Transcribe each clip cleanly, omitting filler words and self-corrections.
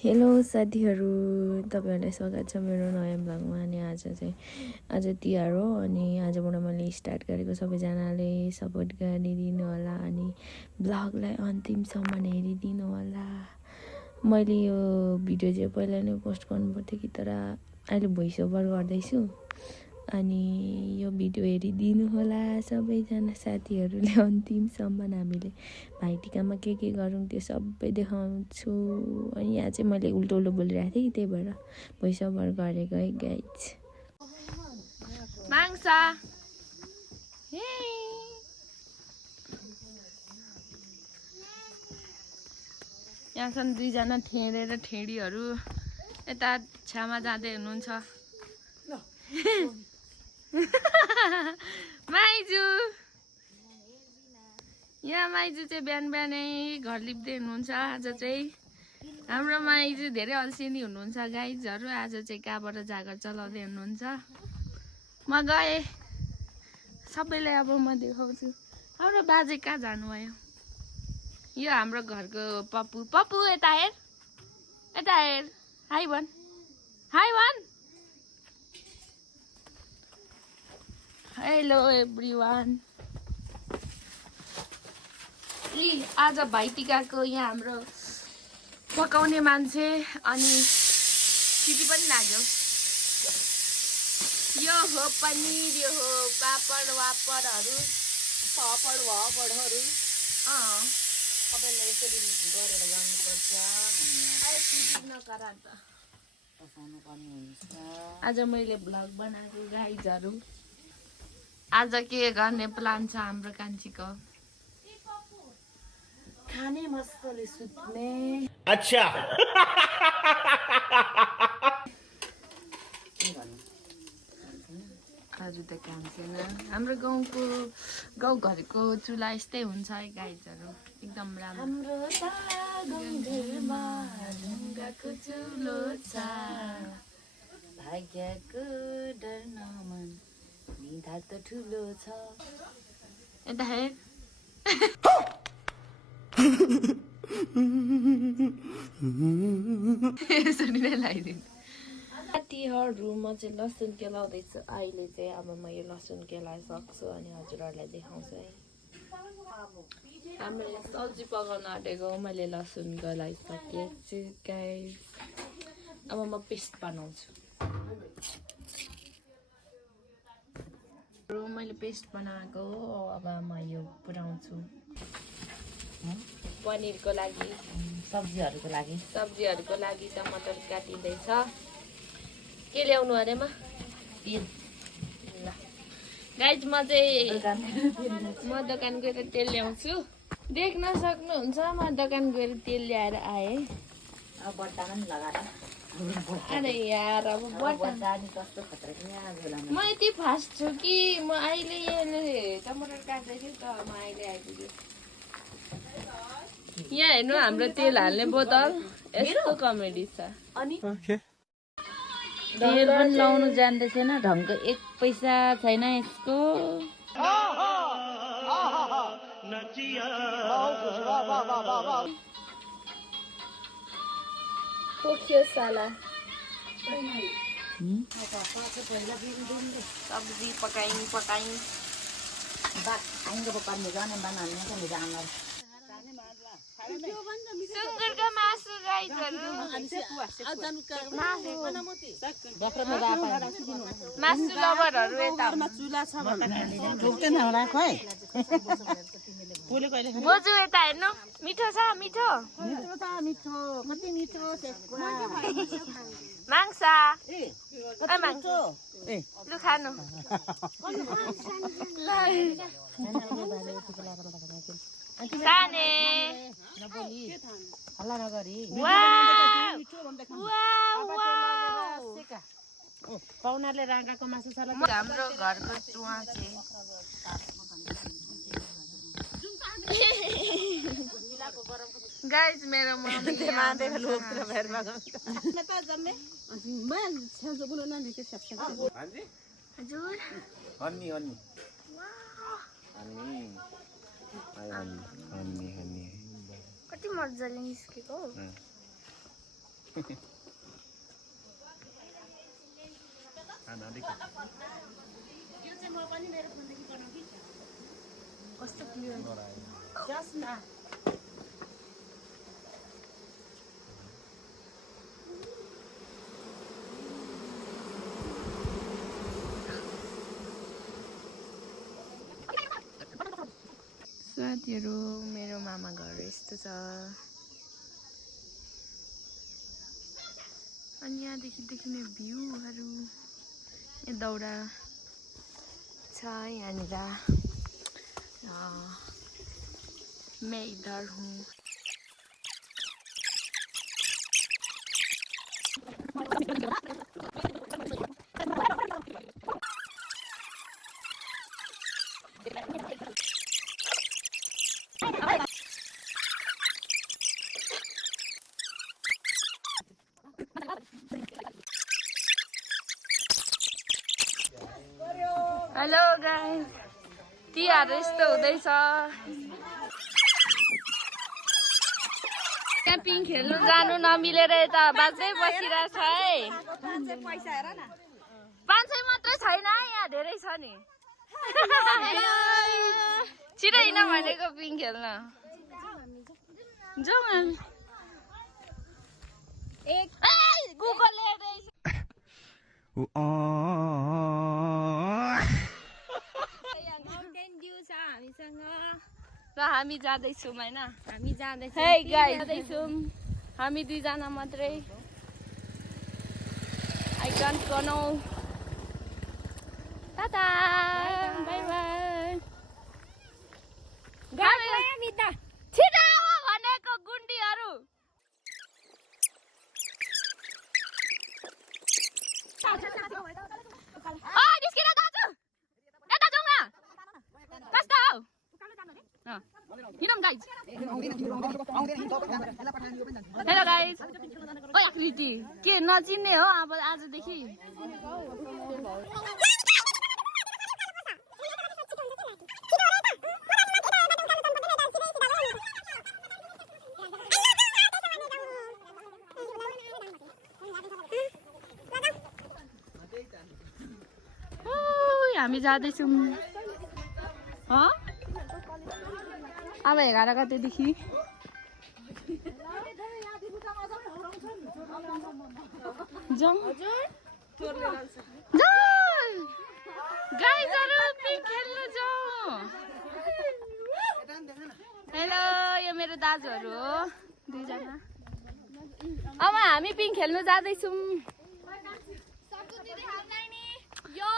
Hello साथीहरू, तपाईहरुलाई स्वागत छ मेरो नयाँ ब्लगमा। अनि आज तिहार हो अनि आजबाट मैले स्टार्ट गरेको, सबैजनाले सपोर्ट गरिदिनु होला अनि ब्लगलाई अन्तिमसम्म हेरिदिनु होला। मैले यो भिडियो चाहिँ पहिला नै पोस्ट गर्नुपर्थ्यो कि तर अहिले भोइस ओभर गर्दैछु अनि यो भिडियो हेरिदिनु होला सबैजना साथीहरूले अन्तिमसम्म। हामीले भाइटिकामा के गरौँ त्यो सबै देखाउँछु। अनि यहाँ चाहिँ मैले उल्टो बोलिरहेको थिएँ त्यही भएर भोइस ओभर गरेको है गाइज। माग्सा यहाँ छन् दुईजना ठेँडे र ठेँडीहरू, यता छ्यामा जाँदै हुनुहुन्छ। माइजू यहाँ माइजू चाहिँ बिहान बिहानै घर लिप्दै हुनुहुन्छ। आज चाहिँ हाम्रो माइजू धेरै अल्छिनी हुनुहुन्छ गाइजहरू। आज चाहिँ कहाँबाट जागर चलाउँदै हुनुहुन्छ। म गएँ, सबैलाई अब म देखाउँछु। हाम्रो बाजे कहाँ जानुभयो। यो हाम्रो घरको पप्पू। पप्पू यता हेर, यता हेर, हाई भन, हाई भन। Hello everyone. आज भाइटिकाको यहाँ हाम्रो पकाउने मान्छे अनि सिटी पनि लाग्यो। यो हो पनिर, यो हो पापड वापडहरू, पापड वापडहरू। सबैले यसरी गरेर गर्नुपर्छ। पकाउनु पर्ने हुन्छ। आज मैले भ्लग बनाएको गाइजहरू। आज के गर्ने प्लान छ हाम्रो कान्छीको? खाने मस्तले सुत्ने। अच्छा आज त काम छैन। हाम्रो गाउँघरको चुला यस्तै हुन्छ है गाइजहरू, एकदम राम्रो। हाम्रो गाउँघरमा ढुङ्गाको चुलो छ, भाग्यको डर नमान, निधा त ठुलो छ। यता हेर, यसरी नै लगाइदिनु। तिहारमा चाहिँ लसुन केलाउँदैछु अहिले चाहिँ। अब म यो लसुन केलाइसक्छु अनि हजुरहरूलाई देखाउँछु है। हामीले सब्जी पकाउन आँटेको, मैले लसुन केलाइसकेछु गाइस। अब म पेस्ट बनाउँछु। मैले पेस्ट बनाएको हो, अब म यो पुऱ्याउँछु पनिरको लागि, सब्जीहरूको लागि टमाटर काटिँदैछ। के ल्याउनु अरेमा? तेल। ल गाइज, म दोकान गएर तेल ल्याउँछु। देख्न सक्नुहुन्छ म दोकान गएर तेल ल्याएर आएँ। अब बट्टामा पनि लगाएर। अरे यार, अब बट्टा कस्तो खतरा पनि आज म यति फास्ट छु कि म अहिले यसले टमाटर काट्दै थियो त म अहिले आइपुग्यो। यहाँ हेर्नु हाम्रो तेल हाल्ने बोतल, यस्तो कमेडी छ। अनि तेल पनि लाउनु जान्दैछैन ढङ्गको, 1 पैसा छैन यसको। पोख्यो साला। सब्जी पकाई सुँगुरको मासु गाइजहरू, मासु लभरहरू यता बोजू यता हेर्नु, मिठो छ मिठो। माग्सा लु खानु। साने पाहुनाले राँगाको मासु छ। हाम्रो घरको चुवा चाहिँ गाइज मेरो मम्मी हजुर कति मजाले निस्केको। कस्तो क्लियर जस्ट ना साथीहरू मेरो मामा घर यस्तो छ अनि यहाँदेखि देखिने भ्यूहरू यहाँ दाउरा छ यहाँनिर मैं इधर हूँ हेलो गाइस तिहार यस्तो हुँदैछ त्यहाँ पिङ खेल्नु जानु नमिलेर यता बाँच्दै बसिरहेछ है 500 मात्रै छैन यहाँ धेरै छ नि छिटो हिँड भनेको पिङ खेल्न जाउँ हामी गुगल ल्याइरहेछ र हामी जाँदैछौँ होइन हामी जाँदैछौँ हामी दुईजना मात्रै आई कान्ट गो नो टाटा बाई बाई छिटो आऊ भनेको गुन्डीहरू निस्किन दाजु यता जाउँ न कस्तो हौ हिँडौँ गाइज हेलो गाइज ओइ आकृति के नचिन्ने हो अब आजदेखि हामी जाँदैछौँ अब 11 गतेदेखि गाइजहरु पिङ खेल्न जाउँ हेलो यो मेरो दाजुहरु हो दुईजना अब हामी पिङ खेल्न जाँदैछौँ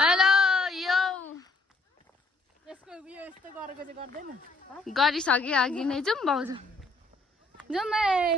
हेलो यो गरिसके अघि नै जाउँ भाउजू जाउँ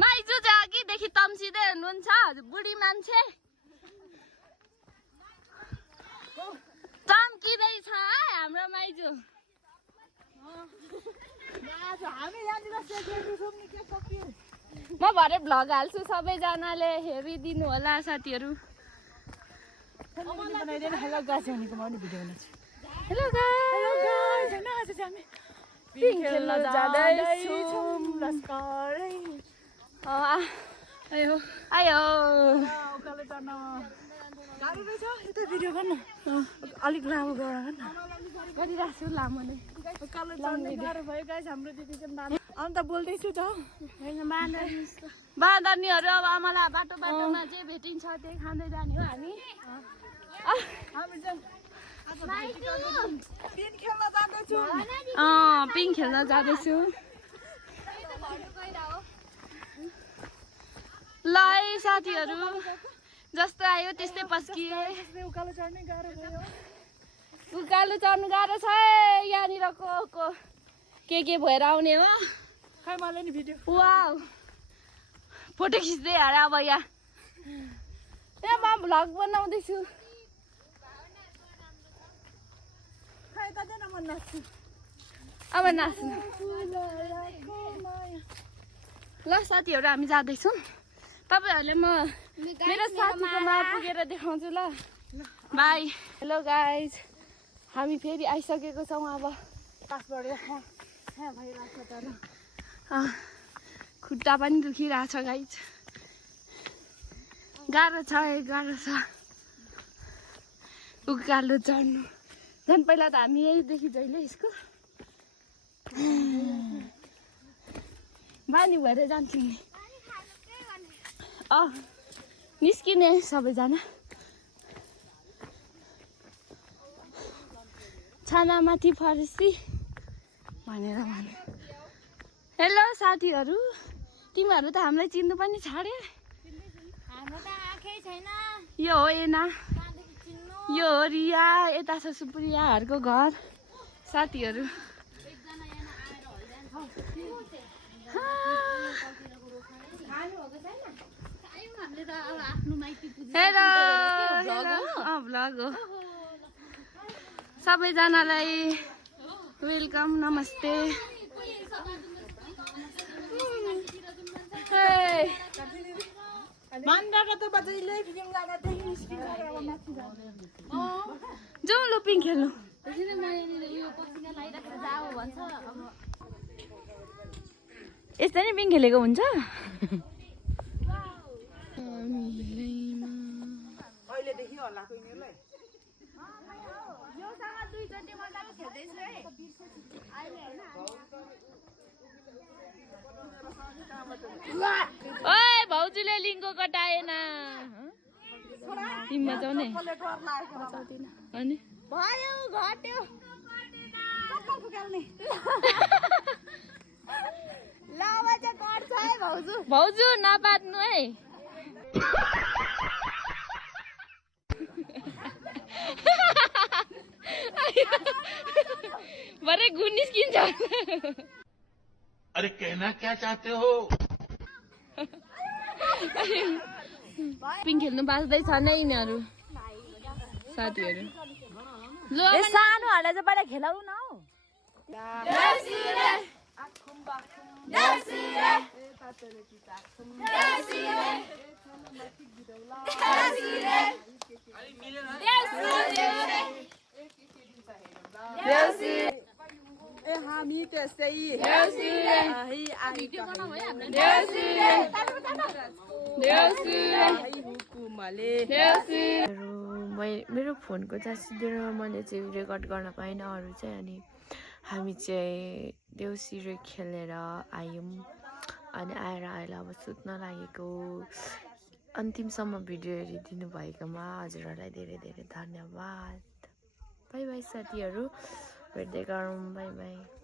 माइजू चाहिँ अघिदेखि तम्सिँदै हुनुहुन्छ बुढी मान्छे तम्किँदैछ है हाम्रो माइजू म भरे भ्लग हाल्छु सबैजनाले हेरिदिनु होला साथीहरू हेलो गाइस भनेको म नि भिडियो बनाउँछु हेलो गाइस हैन आज चाहिँ हामी पिङ खेल्न जाँदैछौँ लस्करै आयो आयो उकालो चढ्न गाह्रो रहेछ यता भिडियो गर्न अलिक लामो गरिरहेको छु लामो नै उकालो चढ्न गाह्रो भयो गाइस हाम्रो दिदी चाहिँ अन्त बोल्दैछु त बाँदरनीहरू अब आमालाई बाटो बाटोमा जे भेटिन्छ त्यही खाँदै जाने हो हामी पिङ खेल्न जाँदैछु ल है साथीहरू जस्तो आयो त्यस्तै पस्किए उकालो चढ्नै गाह्रो भयो उकालो चढ्नु गाह्रो छ यहाँनिर को के भएर आउने हो खै मलाई नि भिडियो वाउ फोटो खिच्दै हाल अब यहाँ म भ्लग बनाउँदैछु अब नाच्नु ल साथीहरू हामी जाँदैछौँ तपाईँहरूले म मेरो साथीकोमा पुगेर देखाउँछु ल बाई हेलो गाइज हामी फेरि आइसकेको छौँ अब खुट्टा पनि दुखिरहेछ गाइज गाह्रो छ उकालो चढ्नु झन् पहिला त हामी यहीदेखि जहिले यसको बानी भएर जान्थ्यौँ नि निस्किने सबैजना छानामाथि फर्सी भनेर भने हेलो साथीहरू तिमीहरू त हामीलाई चिन्नु पनि छाड्यो यो हो एना यो हो रिया यता छ सुप्रियाहरूको घर साथीहरू हेलो भ्लग हो सबैजनालाई वेलकम नमस्ते जाउँ लुपिङ खेल्नु यस्तै नै पिङ खेलेको हुन्छ ओए भाउजूले लिङ्गो कटाएन तिमी बचाउने अनि भयो घट्यो भाउजू नपात्नु है भरे घुन निस्किन्छ अरे कहना क्या चाहते हो पिङ खेल्नु बाँच्दैछ नै यिनीहरू साथीहरू सानोहरूलाई चाहिँ पहिला खेलाउ न हौ हामी त्यसै मेरो फोनको चासिँदैन मैले चाहिँ रेकर्ड गर्न पाइनँ अरू चाहिँ अनि हामी चाहिँ देउसिरे खेलेर आयौँ अनि आएर अब सुत्न लागेको अन्तिमसम्म भिडियो हेरिदिनु भएकोमा हजुरहरूलाई धेरै धेरै धन्यवाद बाई बाई साथीहरू भेट्दै गरौँ बाई बाई